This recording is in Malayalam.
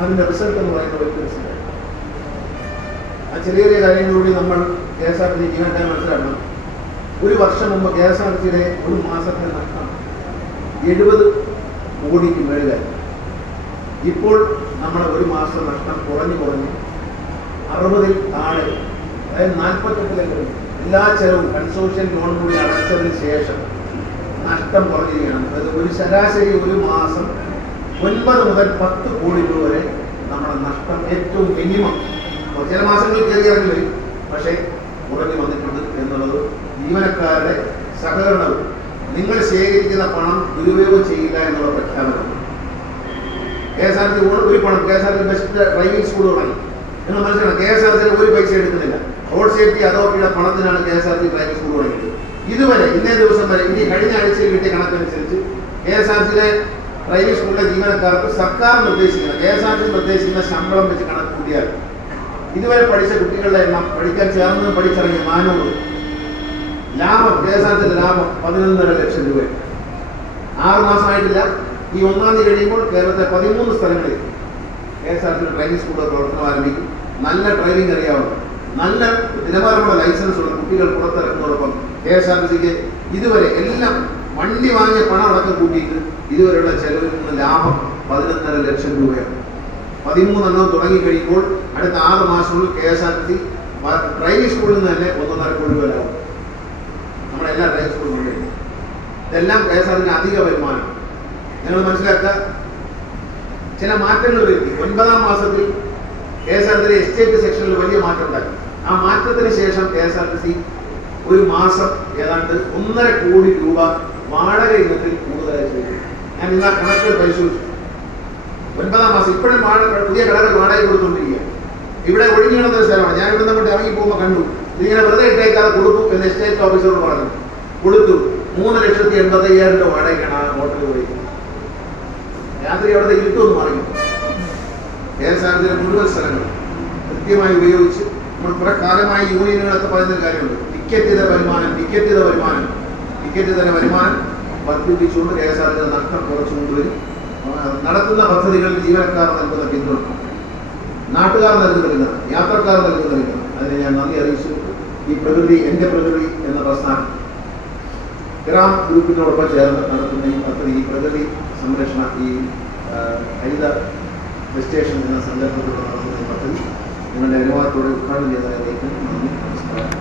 അതിന്റെ റിസൾട്ട് എന്ന് പറയുന്നത് വലിയ മനസ്സിലായി ആ ചെറിയ ചെറിയ കാര്യങ്ങളിലൂടെ നമ്മൾ K S R T C ജീവനക്കാരെ മനസ്സിലാക്കണം. ഒരു വർഷം മുമ്പ് കെ എസ് ആർ ടി സിയുടെ ഒരു മാസത്തെ നഷ്ടം എഴുപത് കോടിക്ക് മേളിലായി. ഇപ്പോൾ നമ്മുടെ ഒരു മാസം നഷ്ടം കുറഞ്ഞു കുറഞ്ഞ് അറുപതിൽ താഴെ അതായത് നാൽപ്പത്തെട്ടിലേക്ക് എല്ലാ ചെലവും കൺസോഷ്യൽ ലോൺ കൂടി അടച്ചതിന് ശേഷം നഷ്ടം കുറഞ്ഞിരിക്കുകയാണ്. അതായത് ഒരു ശരാശരി ഒരു മാസം ഒൻപത് മുതൽ പത്ത് കോടി രൂപ വരെ നമ്മുടെ നഷ്ടം ഏറ്റവും മിനിമം. ചില മാസങ്ങളിൽ കയറി ഇറങ്ങി വരും. പക്ഷേ കുറഞ്ഞു വന്നിട്ടുണ്ട് എന്നുള്ളത് ജീവനക്കാരുടെ സഹകരണവും നിങ്ങൾ ശേഖരിക്കുന്ന പണം ദുരുപയോഗം ചെയ്യില്ല എന്നുള്ള പ്രഖ്യാപനമാണ് കെ എസ് ആർ ടി ഒരു പണം K S R T best driving school തുടങ്ങി. നിങ്ങൾ മനസ്സിലാക്കണം കെ എസ് ആർ ടി ഒരു പൈസ എടുക്കുന്നില്ല. റോഡ് സേഫ്റ്റി അതോറിറ്റിയുടെ പണത്തിനാണ് K S R T driving school തുടങ്ങിയത്. ഇതുവരെ ഇന്നേ ദിവസം വരെ ഇനി കഴിഞ്ഞ ആഴ്ചയിൽ കിട്ടിയ കണക്കനുസരിച്ച് കെ എസ് ആർ ടിയിലെ ഡ്രൈവിംഗ് സ്കൂളിലെ ജീവനക്കാർക്ക് സർക്കാർ നിർദ്ദേശിക്കുന്ന കെ എസ് ആർ ടി നിർദ്ദേശിക്കുന്ന ശമ്പളം വെച്ച് കണക്ക് കൂട്ടിയാൽ ഇതുവരെ പഠിച്ച കുട്ടികളുടെ എണ്ണം പഠിക്കാൻ ചേർന്ന് പഠിച്ചിറങ്ങിയ നാനൂറ്. ലാഭം കെ എസ് ആർ ടിയുടെ ലാഭം പതിനൊന്നര ലക്ഷം രൂപ ആറ് മാസമായിട്ടില്ല. ഈ ഒന്നാം തീയതി കഴിയുമ്പോൾ കേരളത്തിലെ പതിമൂന്ന് സ്ഥലങ്ങളിൽ K S R T driving സ്കൂളുകൾ പ്രവർത്തനം ആരംഭിക്കും. നല്ല ഡ്രൈവിംഗ് അറിയാവുന്ന നല്ല നിലവാരമുള്ള ലൈസൻസ് ഉള്ള കുട്ടികൾ പുറത്തിറക്കുന്നതോടൊപ്പം കെ എസ് ആർ ടി സിക്ക് ഇതുവരെ എല്ലാം വണ്ടി വാങ്ങിയ പണം അടക്കം കൂട്ടിയിട്ട് ഇതുവരെയുള്ള ചെലവിൽ നിന്ന് ലാഭം പതിനൊന്നര ലക്ഷം രൂപയാണ്. പതിമൂന്നെണ്ണം തുടങ്ങി കഴിയുമ്പോൾ അടുത്ത ആറ് മാസങ്ങളിൽ K S R T C driving സ്കൂളിൽ നിന്ന് തന്നെ ഒന്നൊന്നര കോടി രൂപ ലാഭം. നമ്മുടെ എല്ലാ ഡ്രൈവിംഗ് സ്കൂളും കഴിഞ്ഞു ഇതെല്ലാം കെ എസ് ആർ ടിന് അധിക വരുമാനം. നിങ്ങൾ മനസ്സിലാക്കുക? ചില മാറ്റങ്ങൾ വരുത്തി. ഒൻപതാം മാസത്തിൽ K S R T estate സെക്ഷനിൽ വലിയ മാറ്റം ഉണ്ടാക്കി. ആ മാറ്റത്തിന് ശേഷം K S R T C ഒരു മാസം ഏതാണ്ട് ഒന്നര കോടി രൂപ വാടക ഇനത്തിൽ കൂടുതലായി ചെയ്തു. ഞാൻ എല്ലാ കണക്കുകൾ പരിശോധിച്ചു ഒൻപതാം മാസം ഇപ്പോഴും വാടക പുതിയ കടകൾ വാടക കൊടുത്തുകൊണ്ടിരിക്കുക ഇവിടെ ഒഴിഞ്ഞു കിടന്ന സ്ഥലമാണ്. ഞാൻ ഇവിടെ നിന്ന് ഇറങ്ങി പോകുമ്പോൾ കണ്ടു. ഇതിങ്ങനെ വെറുതെ ഇട്ടേക്കാതെ കൊടുക്കും എന്ന് എസ്റ്റേറ്റ് ഓഫീസറോട് പറഞ്ഞു. കൊടുത്തു. മൂന്ന് ലക്ഷത്തി എൺപത്തി രൂപ വാടകയ്ക്കാണ് ആ ഹോട്ടലിൽ പോയിരിക്കുന്നത് രാത്രി അവിടുത്തെ ഇരുട്ടൊന്ന് മറിഞ്ഞു കെ എസ് ആർ മുഴുവൻ സ്ഥലങ്ങൾ കൃത്യമായി ഉപയോഗിച്ച് നമ്മൾ കുറെ കാലമായി യൂണിയനുകളൊക്കെ പറയുന്ന കാര്യമുണ്ട്. ടിക്കറ്റ് ചെയ്ത വരുമാനം ടിക്കറ്റ് ചെയ്ത വരുമാനം. ടിക്കറ്റ് തന്നെ വരുമാനം വർദ്ധിപ്പിച്ചുകൊണ്ട് കെ എസ് ആർ ടി നഷ്ടം കുറച്ചുകൊണ്ട് വരും നടത്തുന്ന പദ്ധതികളിൽ ജീവനക്കാർ നൽകുന്ന പിന്തുണ. നാട്ടുകാർ നൽകുന്ന പിന്തുണ യാത്രക്കാർ നൽകുന്ന പിന്തുണ. അതിനെ ഞാൻ നന്ദി അറിയിച്ചു. ഈ പ്രകൃതി എന്റെ പ്രകൃതി എന്ന പ്രസ്ഥാനം. ഗ്രാം ഗ്രൂപ്പിനോടൊപ്പം ചേർന്ന് നടത്തുന്ന ഈ പദ്ധതി ഈ പ്രകൃതി സംരക്ഷണ ഈ ഹരിത സ്റ്റേഷൻ എന്ന സങ്കല്പത്തിലൂടെ നടത്തുന്ന ഈ പദ്ധതി. നിങ്ങളുടെ അനുവാദത്തോടെ ഉദ്ഘാടനം ചെയ്തതിലേക്ക് നന്ദി നമസ്കാരം.